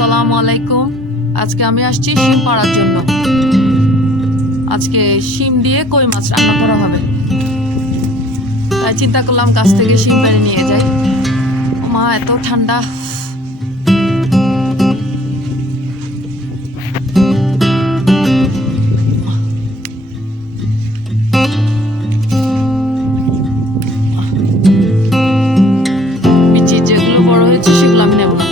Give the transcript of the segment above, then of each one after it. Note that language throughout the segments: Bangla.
আসসালামু আলাইকুম। আজকে আমি আসছি শিম পাড়ার জন্য। আজকে শিম দিয়ে কই মাছ রান্না করা হবে, তাই চিন্তা করলাম গাছ থেকে শিম পেড়ে নিয়ে যাই। ও মা, এত ঠান্ডা! বিচি যেগুলো বড় হয়েছে সেগুলো আমি নেব না।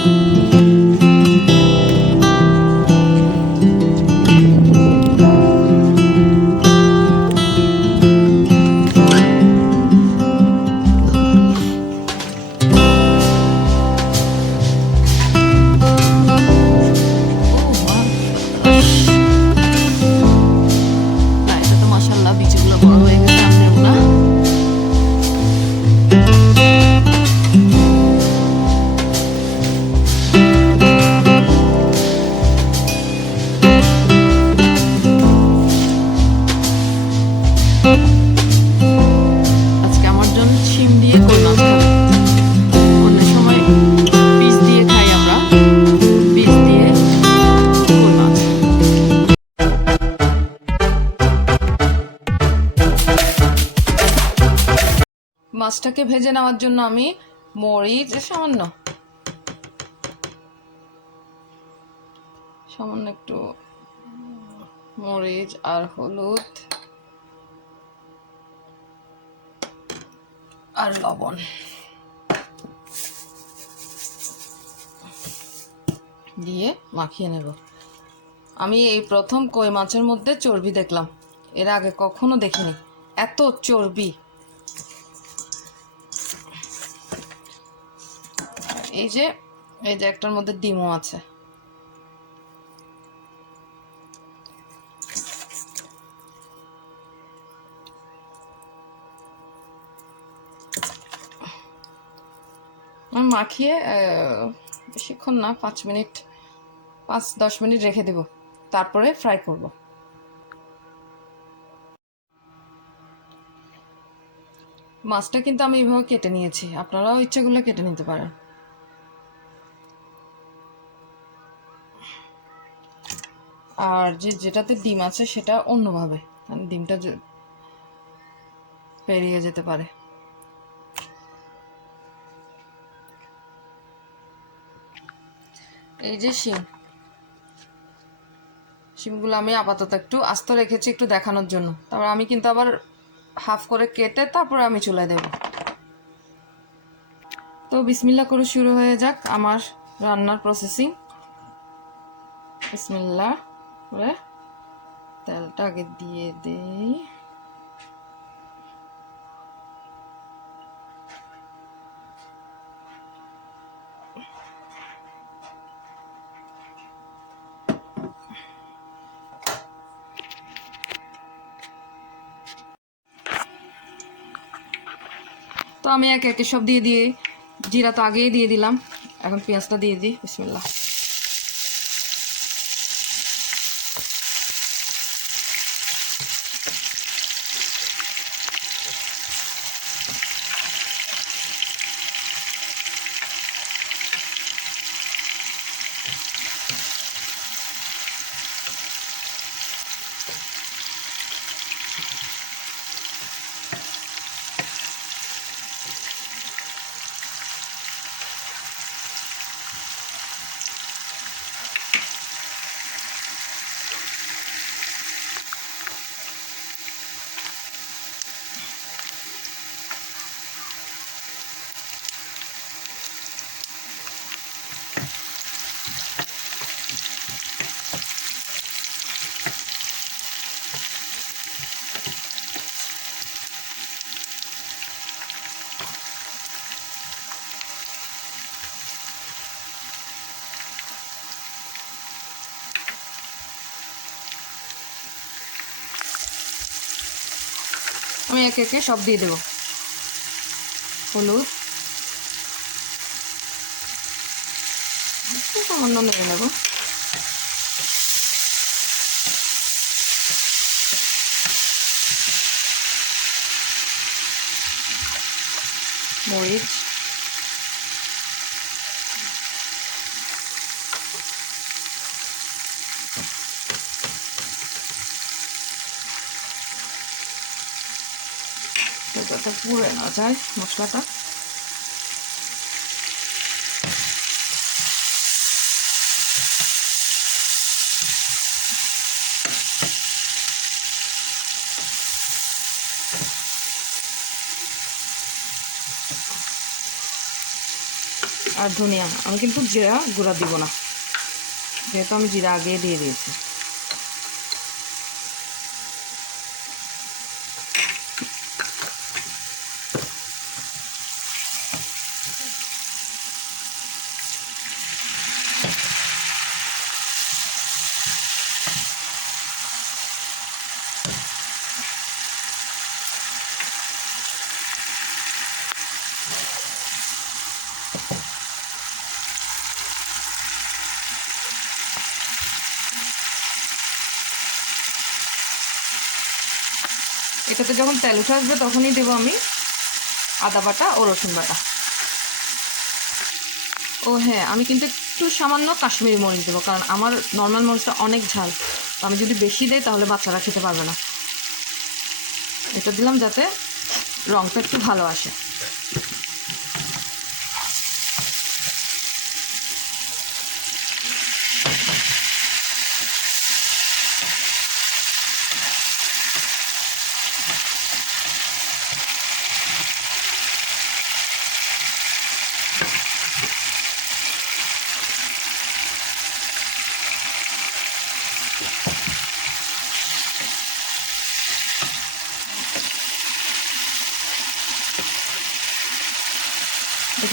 বিচিগুলো বড় হয়ে গেছে, আমি নেব না। আজকে আমার জন্য শিম দিয়ে কই মাছ খাবে। অন্য সময় পিস দিয়ে খাই আমরা, পিস দিয়ে কই মাছ। মাছটাকে ভেজে নেওয়ার জন্য আমি মরিচ সামান্য একটু মরিচ আর হলুদ আর লবণ দিয়ে মাখিয়ে নেব। আমি এই প্রথম কই মাছের মধ্যে চর্বি দেখলাম, এর আগে কখনো দেখিনি এত চর্বি। এই যে একটার মধ্যে ডিমও আছে। মাখিয়ে বেশিক্ষণ না, 5-10 মিনিট রেখে দেব, তারপরে ফ্রাই করব। মাছটা কিন্তু আমি এইভাবে কেটে নিয়েছি, আপনারাও ইচ্ছেগুলো কেটে নিতে পারেন। আর যেটাতে ডিম আছে সেটা অন্যভাবে, ডিমটা পেরিয়ে যেতে পারে। এই যে শিমগুলো আমি আপাতত একটু আস্ত রেখেছি একটু দেখানোর জন্য, তারপর আমি কিন্তু আবার হাফ করে কেটে তারপরে আমি চুলায় দেব। তো বিসমিল্লাহ করে শুরু হয়ে যাক আমার রান্নার প্রসেসিং। বিসমিল্লাহ করে তেলটা আগে দিয়ে দেই। তো আমি একে একে সব দিয়ে জিরা তো আগেই দিয়ে দিলাম, এখন পেঁয়াজটা দিয়ে দিই। বিসমিল্লাহ। আমি একে একে সব দিয়ে দেব। হলুদ সামান্য নেড়ে নেব। মরিচ যাতে পুড়ে না যায় মশলাটা। আর ধনিয়া, আমি কিন্তু জিরা গুঁড়া দিব না, যেহেতু আমি জিরা আগে দিয়ে দিয়েছি। এটাতে যখন তেল উঠে আসবে তখনই দেবো আমি আদা বাটা ও রসুন বাটা। ও হ্যাঁ, আমি কিন্তু একটু সামান্য কাশ্মীরি মরিচ দেবো, কারণ আমার নর্মাল মরিচটা অনেক ঝাল, তো আমি যদি বেশি দেই তাহলে বাচ্চারা খেতে পারবে না। এটা দিলাম যাতে রঙটা একটু ভালো আসে।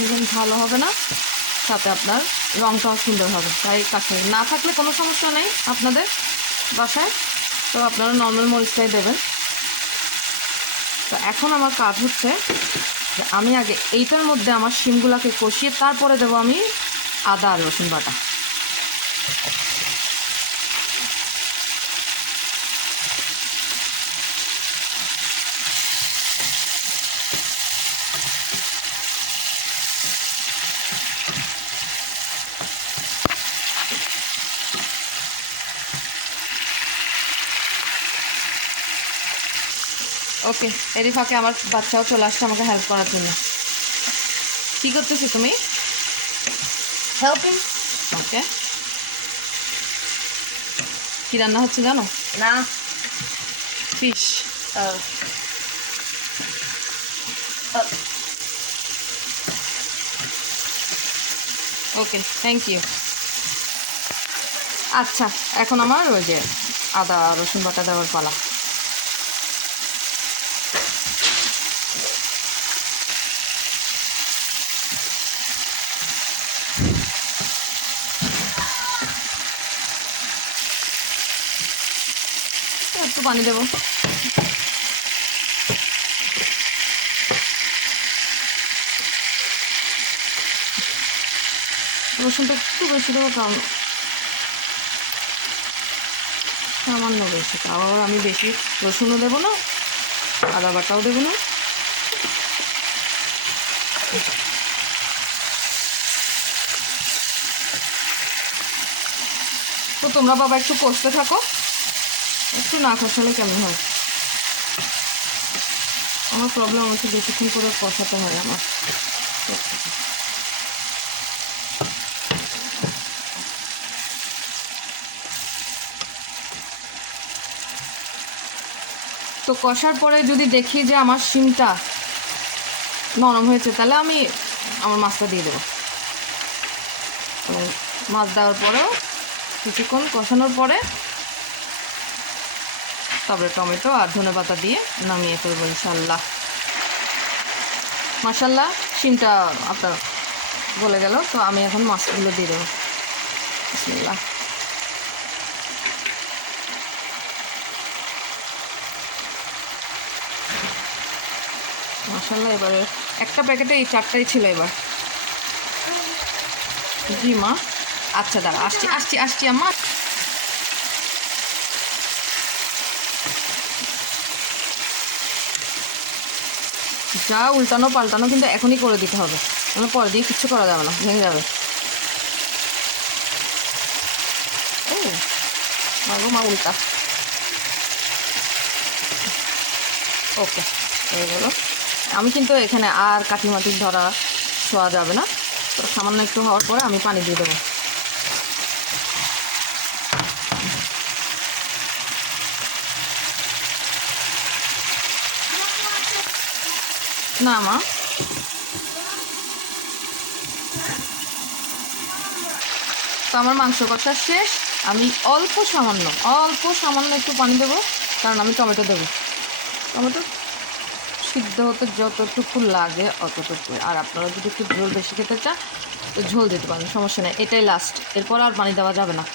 দেখুন ভালো হবে না, সাথে আপনার রঙটাও সুন্দর হবে। তাই কাশ্মীরি না থাকলে কোনো সমস্যা নেই আপনাদের বাসায়, তো আপনারা নর্মাল মরিচটাই দেবেন। তো এখন আমার কাজ হচ্ছে যে আমি আগে এইটার মধ্যে আমার শিমগুলাকে কষিয়ে তারপরে দেবো আমি আদা আর রসুন বাটা। ওকে, এরই ফাঁকে আমার বাচ্চাও চলে আসছে আমাকে হেল্প করার জন্য। কী করতেছি তুমি? হেল্পিং। ওকে, কী রান্না হচ্ছে জানো? না। ফিশ। Okay, thank you. আচ্ছা, এখন আমার ওই যে আদা রসুন বাটা দেওয়ার পালা। একটু পানি দেবো। রসুনটা একটু বেশি দেবো, কারণ সামান্য বেশি, আবার আমি বেশি রসুনও দেবো না, আদা বাটাও দেবো না। তো তোমরা বাবা একটু কষতে থাকো, একটু না কষালে কেমন হয়? আমার প্রবলেম হচ্ছে বেশিক্ষণ করে কষাতে হয় আমার। তো কষার পরে যদি দেখি যে আমার শিমটা নরম হয়েছে, তাহলে আমি আমার মাছটা দিয়ে দেবো। তো মাছ দেওয়ার পরেও কিছুক্ষণ কষানোর পরে তারপরে টমেটো আর ধনেপাতা দিয়ে নামিয়ে ফেলবো ইনশাল্লাহ। মাশাল্লাহ, শিমটা আপনার গলে গেল, তো আমি এখন মাছগুলো দিয়ে দেবো। বিসমিল্লাহ। মাশাল্লাহ, এবারে একটা প্যাকেটে এই 4টাই ছিল এবার। জি মা, আচ্ছা দাঁড়া, আসছি আসছি আসছি আম্মা। যা উল্টানো পাল্টানো কিন্তু এখনই করে দিতে হবে, মানে পরে দিয়ে কিচ্ছু করা যাবে না, ভেঙে যাবে। ও মাগো মা, উল্টা। ওকে, হয়ে গেল। আমি কিন্তু এখানে আর কাঠিমাটির ধরা ছোঁয়া যাবে না। তো সামান্য একটু হওয়ার পরে আমি পানি দিয়ে দেবো। না মা, তো আমার মাংস কষা শেষ। আমি অল্প সামান্য একটু পানি দেবো, কারণ আমি টমেটো দেবো। টমেটো সিদ্ধ হতে যতটুকু লাগে অতটুকু। আর আপনারা যদি একটু ঝোল বেশি খেতে চান তো ঝোল দিতে পারেন, সমস্যা নেই। এটাই লাস্ট, এরপর আর পানি দেওয়া যাবে না।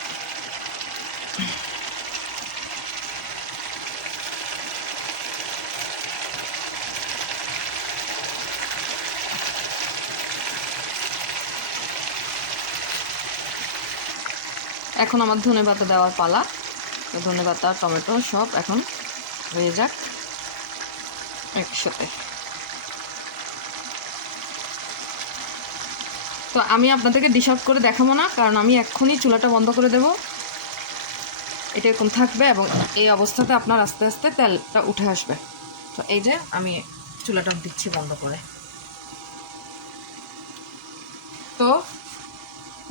এখন আমার ধনেপাতা দেওয়ার পালা। তো ধনেপাতা টমেটো সব এখন হয়ে যাক একসাথে। তো আমি আপনাদেরকে ডিশ আউট করে দেখাবো না, কারণ আমি এক্ষুনি চুলাটা বন্ধ করে দেব। এটা এরকম থাকবে এবং এই অবস্থাতে আপনার আস্তে আস্তে তেলটা উঠে আসবে। তো এই যে আমি চুলাটা দিচ্ছি বন্ধ করে। তো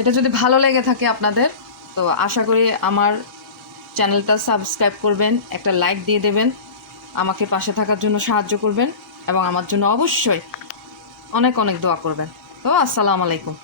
এটা যদি ভালো লেগে থাকে আপনাদের, তো আশা করি আমার চ্যানেলটা সাবস্ক্রাইব করবেন, একটা লাইক দিয়ে দেবেন, আমাকে পাশে থাকার জন্য সাহায্য করবেন এবং আমার জন্য অবশ্যই অনেক অনেক দোয়া করবেন। তো আসসালামু আলাইকুম।